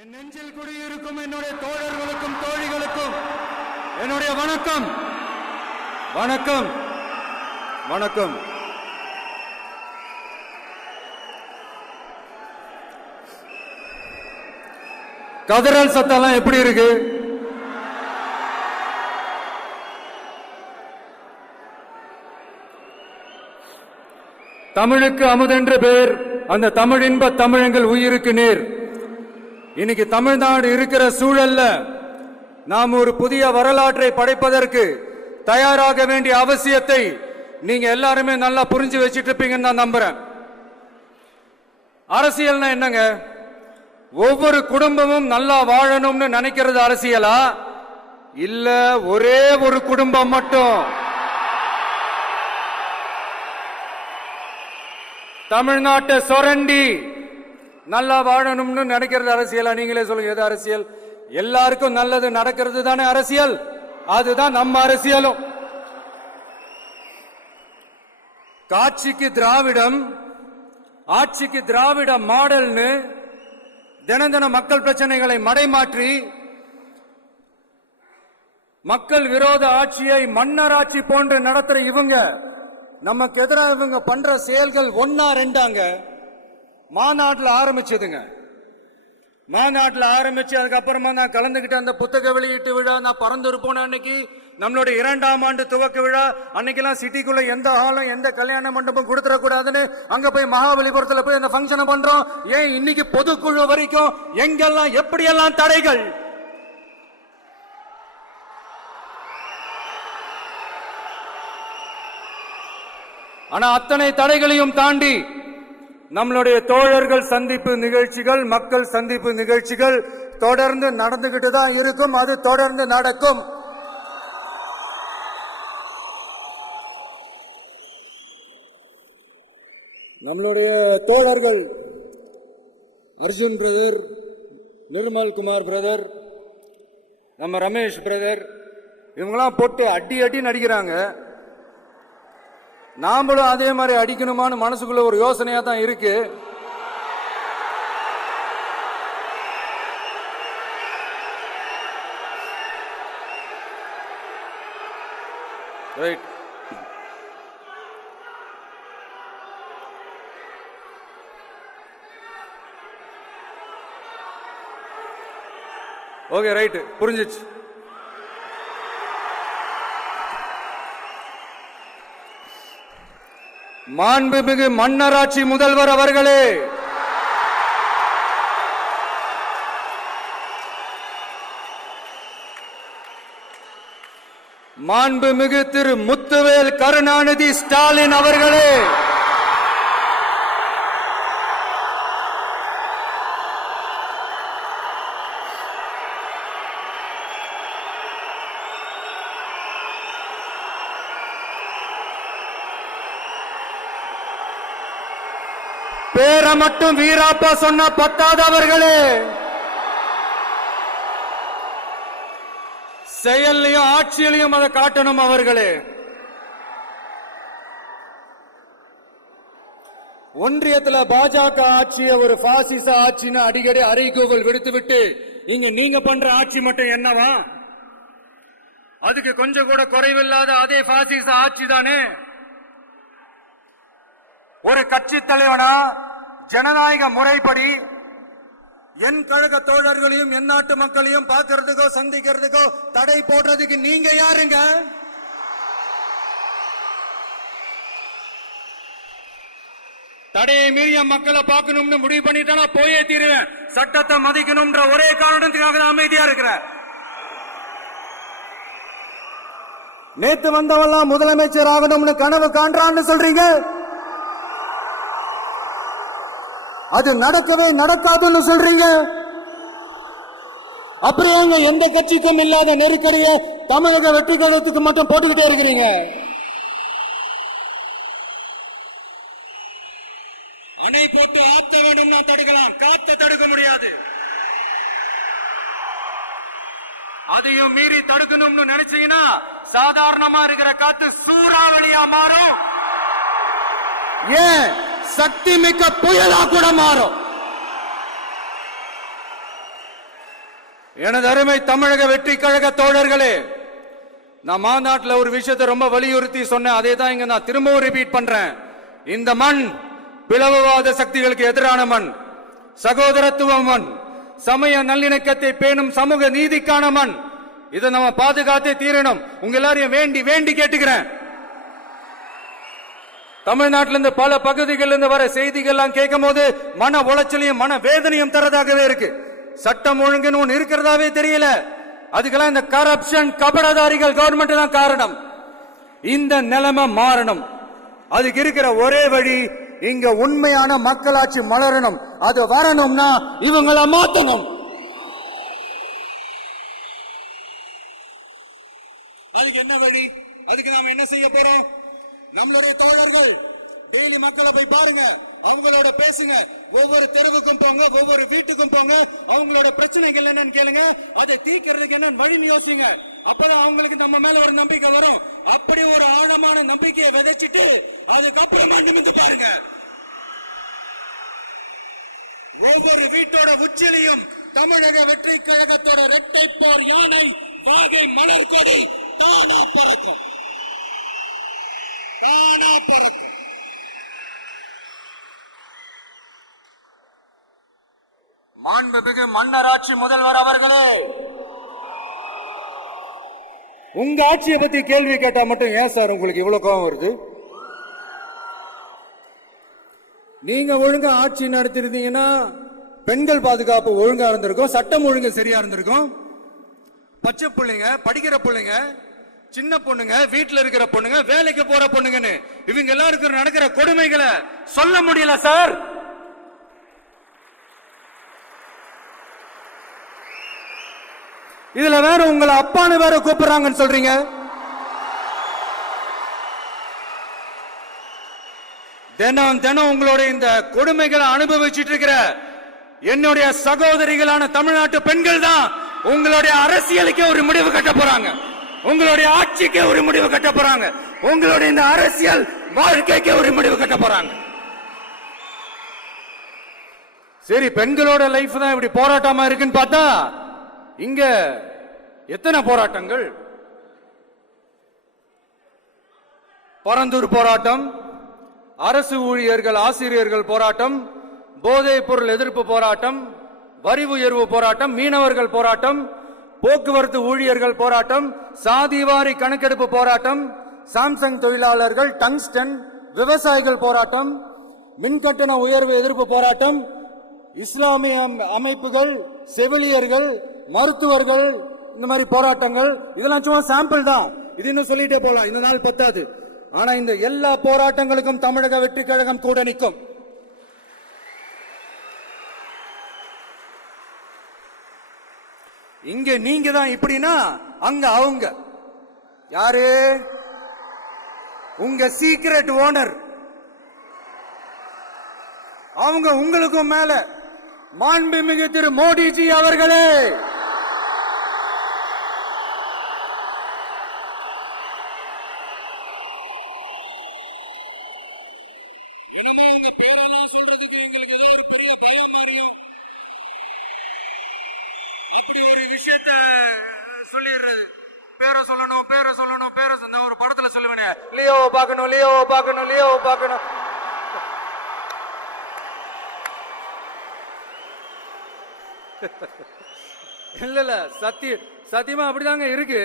என் நெஞ்சில் குடியிருக்கும் என்னுடைய தோழர்களுக்கும் தோழிகளுக்கும் என்னுடைய வணக்கம் வணக்கம் வணக்கம். கதறல் சத்தம் எப்படி இருக்கு? தமிழுக்கு அமுதென்று பேர், அந்த தமிழ் இன்ப தமிழங்கள் உயிருக்கு நேர். இன்னைக்கு தமிழ்நாடு இருக்கிற சூழல்ல நாம் ஒரு புதிய வரலாற்றை படைப்பதற்கு தயாராக வேண்டிய அவசியத்தை நீங்க எல்லாருமே நல்லா புரிஞ்சு வச்சிட்டு இருப்பீங்கன்னு நான் நம்புறேன். அரசியல்னா என்னங்க? ஒவ்வொரு குடும்பமும் நல்லா வாழணும்னு நினைக்கிறது அரசியலா? இல்ல ஒரே ஒரு குடும்பம் மட்டும் தமிழ்நாட்டை சொரண்டி நல்லா வாழணும்னு நினைக்கிறது அரசியலா? நீங்களே சொல்லுங்க, எது அரசியல்? எல்லாருக்கும் நல்லது நடக்கிறது தானே அரசியல். அதுதான் நம்ம அரசியலும். காட்சிக்கு திராவிடம், ஆட்சிக்கு திராவிட மாடல்னு தினம் தினம் மக்கள் பிரச்சனைகளை மடைமாற்றி மக்கள் விரோத ஆட்சியை மன்னர் ஆட்சி போன்று நடத்துற இவங்க நமக்கு எதிராக இவங்க பண்ற செயல்கள் ஒன்னா ரெண்டாங்க. மாநாட்டில் ஆரம்பிச்சதுங்க. மாநாட்டில் ஆரம்பிச்சு அதுக்கப்புறமா நான் கலந்துகிட்ட அந்த புத்தக வெளியீட்டு விழா, நான் பறந்து போன அன்னைக்கு நம்மளுடைய 2ஆம் ஆண்டு துவக்க விழா அன்னைக்கெல்லாம் சிட்டிக்குள்ள எந்த ஹாலும் எந்த கல்யாண மண்டபம் கொடுத்துடக்கூடாதுன்னு அங்க போய் மகாபலிபுரத்தில் போய் அந்த ஃபங்க்ஷனை பண்றோம். ஏன் இன்னைக்கு பொதுக்குழு வரைக்கும் எங்கெல்லாம் எப்படியெல்லாம் தடைகள்? ஆனா அத்தனை தடைகளையும் தாண்டி நம்மளுடைய தோழர்கள் சந்திப்பு நிகழ்ச்சிகள், மக்கள் சந்திப்பு நிகழ்ச்சிகள் தொடர்ந்து நடந்துகிட்டு தான் இருக்கும். அது தொடர்ந்து நடக்கும். நம்மளுடைய தோழர்கள் அர்ஜுன் பிரதர், நிர்மல் குமார் பிரதர், நம்ம ரமேஷ் பிரதர், இவங்கெல்லாம் போட்டு அடி அடி நடிக்கிறாங்க. நாமளும் அதே மாதிரி அடிக்கணுமான்னு மனசுக்குள்ள ஒரு யோசனையா தான் இருக்கு. ரைட். ஓகே, ரைட், புரிஞ்சிச்சு. மாண்புமிகு மன்னராட்சி முதல்வர் அவர்களே, மாண்புமிகு திரு முத்துவேல் கருணாநிதி ஸ்டாலின் அவர்களே, பேரை மட்டும் வீராப்பா சொன்ன பத்தாதவர்களே, செயல்லையும் ஆட்சியிலையும் அதை காட்டணும் அவர்களே. ஒன்றியத்தில் பாஜக ஆட்சியை ஒரு பாசிச ஆட்சின்னு அடிக்கடி அறைகூவல் விடுத்துவிட்டு இங்க நீங்க பண்ற ஆட்சி மட்டும் என்னவா? அதுக்கு கொஞ்சம் கூட குறைவில்லாத அதே பாசிச ஆட்சி தானே. ஒரு கட்சி தலைவனா ஜனநாயக முறைப்படி என் கழக தோழர்களையும் என் நாட்டு மக்களையும் பார்க்கறதுக்கோ சந்திக்கிறதுக்கோ தடை போடுறதுக்கு நீங்க யாருங்க? தடையை மீறிய மக்களை பார்க்கணும்னு முடிவு பண்ணிட்டா போயே தீருவேன். சட்டத்தை மதிக்கணும்ன்ற ஒரே காரணத்துக்காக தான் அமைதியா இருக்கிறேன். நேத்து வந்தவெல்லாம் முதலமைச்சர் ஆகணும்னு கனவு காண்றான்னு சொல்றீங்க. அது நடக்கவே நடக்காதுன்னு சொல்றீங்க. அப்படியே எந்த கட்சிக்கும் இல்லாத நெருக்கடியை தமிழக வெற்றி கழகத்துக்கு மட்டும் போட்டுக்கிட்டே இருக்கிறீங்க. அணை போட்டு ஆத்த வேணும்னா தடுக்கலாம், காத்த தடுக்க முடியாது. அதையும் மீறி தடுக்கணும்னு நினைச்சீங்கன்னா சாதாரணமா இருக்கிற காத்து சூறாவளியா மாறும். ஏன் சக்தி மிக்க புயலா கூட மாறும். எனது அருமை தமிழக வெற்றி கழக தோழர்களே, நான் மாநாட்டில் ஒரு விஷயத்தை ரொம்ப வலியுறுத்தி சொன்னேன். அதே தான் இங்க நான் திரும்பவும் ரிப்பீட் பண்றேன். இந்த மண் பிளவுவாத சக்திகளுக்கு எதிரான மண், சகோதரத்துவ மண், சமய நல்லிணக்கத்தை பேணும் சமூக நீதிக்கான மண். இதை நம்ம பாதுகாத்தே தீரணும். உங்க எல்லாரையும் வேண்டி வேண்டி கேட்டுக்கிறேன். தமிழ்நாட்டிலிருந்து பல பகுதிகளிலிருந்து வர செய்திகள்லாம் கேட்கும் போது மன உளைச்சலையும் மன வேதனையும் தரதாகவே இருக்கு. சட்டம் ஒழுங்குன்னு ஒண்ணு இருக்கிறதாவே தெரியல. அதுக்கெல்லாம் இந்த கரப்ஷன் கபடதாரிகள் கவர்மெண்ட் தான் காரணம். இந்த நிலைமை மாறணும். அதுக்கு இருக்கிற ஒரே வழி, இங்க உண்மையான மக்களாட்சி மலரணும். அது வரணும்னா இவங்கள மாத்தணும். அதுக்கு என்ன வழி? அதுக்கு நாம என்ன செய்ய போறோம்? நம்மளுடைய தோழர்கள் டெய்லி மக்களை போய் பாருங்க, அவங்களோட பேசுங்க, ஒவ்வொரு தெருவுக்கும் போங்க, ஒவ்வொரு வீட்டுக்கும் போங்க, அவங்களோட பிரச்சனைகள் என்னன்னு கேளுங்க, அதை தீர்க்கிறதுக்கு என்ன வழி யோசிங்க. அப்பதான் அவங்களுக்கு நம்ம மேல ஒரு நம்பிக்கை வரும். அப்படி ஒரு ஆழமான நம்பிக்கையை விதைச்சிட்டு அதுக்கப்புறமா நிமிந்து பாருங்க. ஒவ்வொரு வீட்டோட உச்சிலையும் தமிழக வெற்றி கழகத்தோட இரட்டை போர் யானை வாகை மலர் கொடி தானா பறக்கும், தானா பறக்கும். மாண்புமிகு மன்னராட்சி முதல்வர் அவர்களே, உங்க ஆட்சியை பத்தி கேள்வி கேட்டா மட்டும் ஏன் சார் உங்களுக்கு இவ்வளவு கோபம் வருது? நீங்க ஒழுங்கா ஆட்சி நடத்திருந்தீங்கன்னா பெண்கள் பாதுகாப்பு ஒழுங்கா இருந்திருக்கும், சட்டம் ஒழுங்கு சரியா இருந்திருக்கும். பச்சை பிள்ளைங்க, படிக்கிற பிள்ளைங்க, சின்ன பொண்ணுங்க, வீட்டுல இருக்கிற பொண்ணுங்க, வேலைக்கு போற பொண்ணுங்கன்னு இவங்க எல்லாருக்கும் நடக்கிற கொடுமைகளை சொல்ல முடியல சார். இதுல வேற உங்களை அப்பான்னு வேற கூப்பிடுறாங்கன்னு சொல்றீங்க. தினம் தினம் உங்களுடைய இந்த கொடுமைகளை அனுபவிச்சுட்டு இருக்கிற என்னுடைய சகோதரிகளான தமிழ்நாட்டு பெண்கள் தான் உங்களுடைய அரசியலுக்கே ஒரு முடிவு கட்ட போறாங்க, உங்களுடைய ஆட்சிக்கே ஒரு முடிவு கட்ட போறாங்க, உங்களுடைய இந்த அரசியல் வாழ்க்கைக்கே ஒரு முடிவு கட்ட போறாங்க. சரி, பெண்களோட லைஃப் தான் இப்படி போராட்டமா இருக்குன்னு பார்த்தா இங்க எத்தனை போராட்டங்கள்? பரந்தூர் போராட்டம், அரசு ஊழியர்கள் ஆசிரியர்கள் போராட்டம், போதைப் பொருள் எதிர்ப்பு போராட்டம், வரி உயர்வு போராட்டம், மீனவர்கள் போராட்டம், போக்குவரத்து ஊழியர்கள் போராட்டம், சாதிவாரி கணக்கெடுப்பு போராட்டம், சாம்சங் தொழிலாளர்கள், டங்ஸ்டன், விவசாயிகள் போராட்டம், மின்கட்டண உயர்வு எதிர்ப்பு போராட்டம், இஸ்லாமிய அமைப்புகள், செவிலியர்கள், மருத்துவர்கள், இந்த மாதிரி போராட்டங்கள். இதெல்லாம் சும்மா சாம்பிள் தான். இது இன்னும் சொல்லிட்டே போலாம், இந்த நாள் பத்தாது. ஆனா இந்த எல்லா போராட்டங்களுக்கும் தமிழக வெற்றி கழகம் கூட நிற்கும். இங்க நீங்க தான் இப்படின்னா அங்க அவங்க யாரு? உங்க சீக்ரெட் ஓனர். அவங்க உங்களுக்கும் மேல. மாண்புமிகு திரு மோடிஜி அவர்களே, ஒரு படத்துல சொல்லுவேன், லியோ பாக்கணும், லியோ பாக்கணும், லியோ பாக்கணும். இல்ல இல்ல, சத்தியமா அப்படிதாங்க இருக்கு.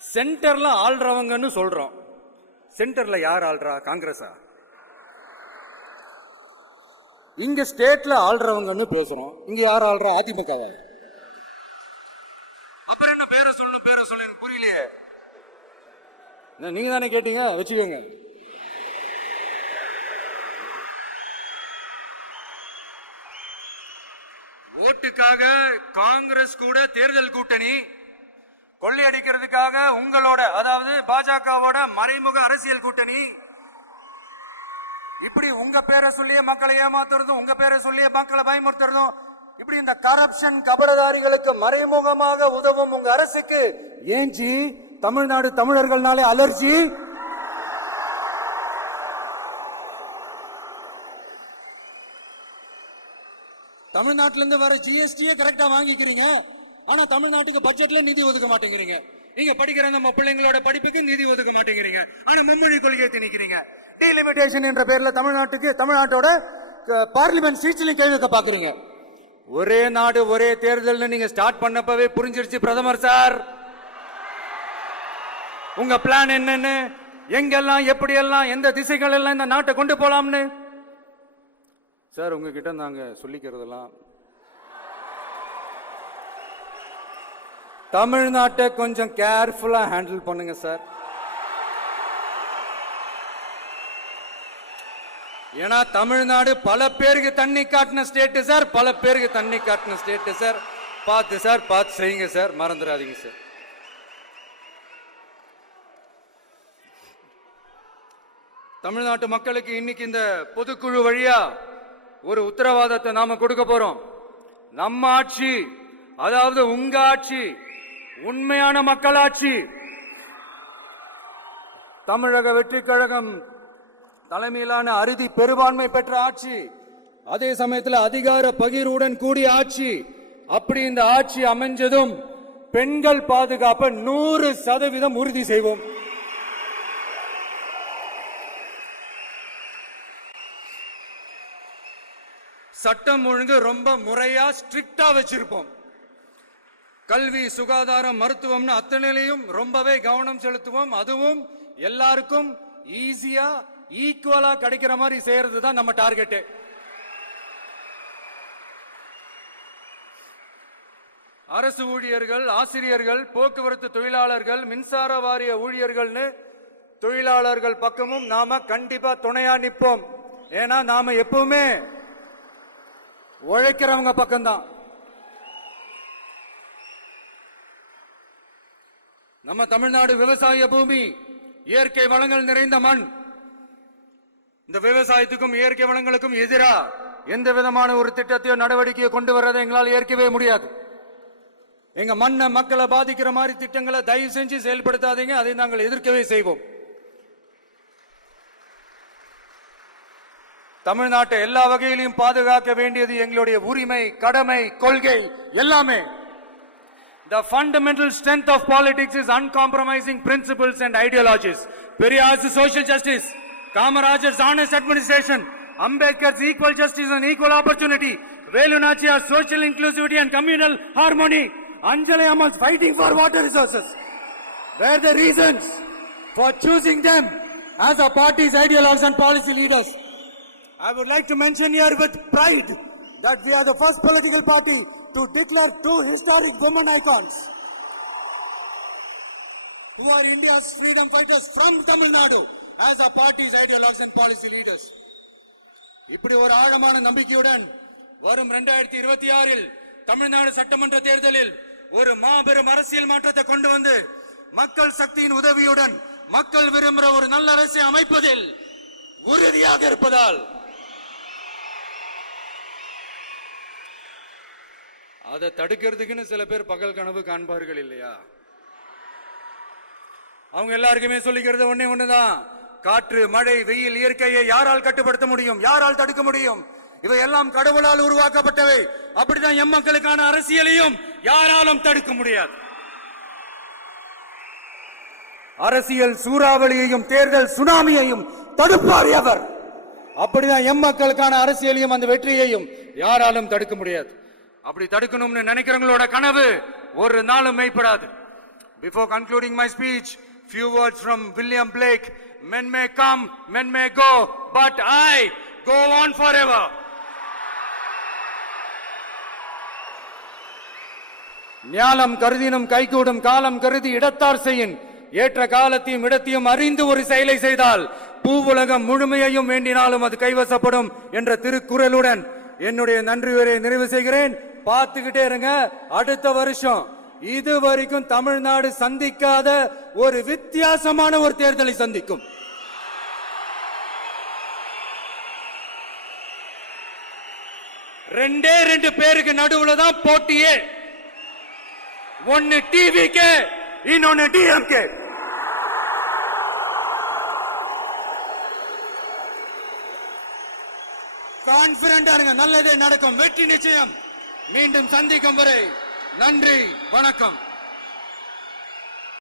சென்டர்ல ஆள்றவங்கன்னு சொல்றோம். சென்டர்ல யார் ஆள்றா? காங்கிரஸா? இங்க ஸ்டேட்ல ஆள்றவங்கன்னு பேசுறோம். இங்க யார் ஆள்றா? அதிமுக. அப்புறம் என்ன பேரை சொல்லணும், பேரை சொல்லு, புரியலையே. நீங்க தானே கேட்டீங்க, வச்சுக்கோங்க. ஓட்டுக்காக காங்கிரஸ் கூட தேர்தல் கூட்டணி, கொள்ளையடிக்கிறதுக்காக உங்களோட, அதாவது பாஜகவோட மறைமுக அரசியல் கூட்டணி. இப்படி உங்க பேரை சொல்லியே மக்களை ஏமாத்துறதும், உங்க பேரை சொல்லியே மக்களை பயமுறுத்துறதும், இப்படி இந்த கரப்ஷன் கபடதாரிகளுக்கு மறைமுகமாக உதவும் உங்க அரசுக்கு ஏஞ்சி தமிழ்நாடு தமிழர்கள்னாலே அலர்ஜி. தமிழ்நாட்டில இருந்து வர ஜிஎஸ்டியே கரெக்டா வாங்கிக்கிறீங்க, ஆனா தமிழ்நாட்டுக்கு பட்ஜெட்ல நிதி ஒதுக்க மாட்டேங்கிறீங்க. நீங்க படிக்கிற நம்ம பிள்ளைங்களோட படிப்புக்கு நிதி ஒதுக்க மாட்டேங்கிறீங்க, ஆனா மும்மொழி கொள்கையை திணிக்கிறீங்க. டீலிமிட்டேஷன் என்ற பேர்ல தமிழ்நாட்டோட பார்லிமெண்ட் சீட்ஸ்லயும் கை வைக்க பாக்குறீங்க. ஒரே நாடு ஒரே தேர்தல் நீங்க ஸ்டார்ட் பண்ணப்பவே புரிஞ்சிருச்சு பிரதமர் சார் உங்க பிளான் என்னன்னு, எங்கெல்லாம் எப்படி எல்லாம் எந்த திசைகள் எல்லாம் இந்த நாட்டை கொண்டு போலாம்னு. சார் உங்ககிட்ட நாங்க சொல்லிக்கிறதெல்லாம் தமிழ்நாட்டை கொஞ்சம் கேர்ஃபுல்லா ஹேண்டில் பண்ணுங்க சார். ஏன்னா தமிழ்நாடு பல பேருக்கு தண்ணி காட்டின ஸ்டேட் சார், பல பேருக்கு தண்ணி காட்டின ஸ்டேட் சார். பார்த்து செய்யுங்க சார், மறந்துடாதீங்க சார். தமிழ்நாட்டு மக்களுக்கு இன்னைக்கு இந்த பொதுக்குழு வழியா ஒரு உத்தரவாதத்தை நாம கொடுக்க போறோம். நம்ம ஆட்சி, அதாவது உங்க ஆட்சி, உண்மையான மக்களாட்சி. தமிழக வெற்றி கழகம் தலைமையிலான அறுதி பெரும்பான்மை பெற்ற ஆட்சி, அதே சமயத்தில் அதிகார பகிர்வுடன் கூடிய ஆட்சி. அப்படி இந்த ஆட்சி அமைஞ்சதும் பெண்கள் பாதுகாப்பை 100% உறுதி செய்வோம். சட்டம் ஒழுங்கு ரொம்ப முறையா ஸ்ட்ரிக்டா வச்சிருப்போம். கல்வி, சுகாதாரம், மருத்துவம்னு அத்தனையிலையும் ரொம்பவே கவனம் செலுத்துவோம். அதுவும் எல்லாருக்கும் ஈஸியா ஈக்குவலா கிடைக்கிற மாதிரி செய்யறது தான் நம்ம டார்கெட். அரசு ஊழியர்கள், ஆசிரியர்கள், போக்குவரத்து தொழிலாளர்கள், மின்சார வாரிய ஊழியர்கள்னு தொழிலாளர்கள் பக்கமும் நாம கண்டிப்பா துணையா நிற்போம். ஏன்னா நாம எப்பவுமே உழைக்கிறவங்க பக்கம்தான். நம்ம தமிழ்நாடு விவசாய பூமி, இயற்கை வளங்கள் நிறைந்த மண். இந்த விவசாயத்துக்கும் இயற்கை வளங்களுக்கும் எதிரா எந்த விதமான ஒரு திட்டத்தையோ நடவடிக்கையோ கொண்டு வர்றதை எங்களால் ஏற்கவே முடியாது. எங்க மண்ணை, மக்களை பாதிக்கிற மாதிரி திட்டங்களை தயவு செஞ்சு செயல்படுத்தாதீங்க, அதை நாங்கள் எதிர்க்கவே செய்வோம். தமிழ்நாட்டை எல்லா வகையிலும் பாதுகாக்க வேண்டியது எங்களுடைய உரிமை, கடமை, கொள்கை எல்லாமே. The fundamental strength of politics is uncompromising principles and ideologies. Periyar's social justice, Kamaraj's honest administration, Ambedkar's equal justice and equal opportunity, Velu Nachiyar's social inclusivity and communal harmony, Anjali Ammal's fighting for water resources were the reasons for choosing them as our party's ideologues and policy leaders. I would like to mention here with pride that we are the first political party to declare two historic women icons who are India's freedom fighters from Tamil Nadu as our party's ideologues and policy leaders. இப்படி ஒரு ஆழமான நம்பிக்கையுடன் வரும் 2026 தமிழ்நாடு சட்டமன்ற தேர்தலில் ஒரு மாபெரும் அரசியல் மாற்றத்தை கொண்டு வந்து மக்கள் சக்தியின் உதவியுடன் மக்கள் விரும்புகிற ஒரு நல்ல அரசை அமைப்பதில் உறுதியாக இருப்பதால் அதை தடுக்கிறதுக்குன்னு சில பேர் பகல் கனவு காண்பார்கள் இல்லையா? அவங்க எல்லாருக்குமே சொல்லிக்கிறது ஒண்ணுதான், காற்று, மழை, வெயில், இயற்கையை யாரால் கட்டுப்படுத்த முடியும்? யாரால் தடுக்க முடியும்? இவையெல்லாம் கடவுளால் உருவாக்கப்பட்டவை. அப்படிதான் எம் மக்களுக்கான அரசியலையும் யாராலும் தடுக்க முடியாது. அரசியல் சூறாவளியையும் தேர்தல் சுனாமியையும் தடுப்பார் எவர். அப்படிதான் எம் மக்களுக்கான அரசியலையும் அந்த வெற்றியையும் யாராலும் தடுக்க முடியாது. அப்படி தடுக்கணும்னு நினைக்கிறவங்களோட கனவு ஒரு நாளும் மெய்ப்படாது. Before concluding my speech, few words from William Blake. Men may come, men may go, but I go on forever. ஞானம் கருதினும் கைகூடும், காலம் கருதி இடத்தார் செய்யின். ஏற்ற காலத்தையும் இடத்தையும் அறிந்து ஒரு செயலை செய்தால் பூவுலகம் முழுமையையும் வேண்டினாலும் அது கைவசப்படும் என்ற திருக்குறளுடன் என்னுடைய நன்றி உரையை நிறைவு செய்கிறேன். பார்த்துக்கிட்டே இருங்க, அடுத்த வருஷம் இதுவரைக்கும் தமிழ்நாடு சந்திக்காத ஒரு வித்தியாசமான ஒரு தேர்தலை சந்திக்கும். ரெண்டு பேருக்கு நடுவுல தான் போட்டியே. ஒன்னு டிவிகே, இன்னொன்னு டிஎம்கே. கான்பிடண்டா இருங்க, நல்லதே நடக்கும், வெற்றி நிச்சயம். மீண்டும் சந்திக்கும் வரை நன்றி, வணக்கம்.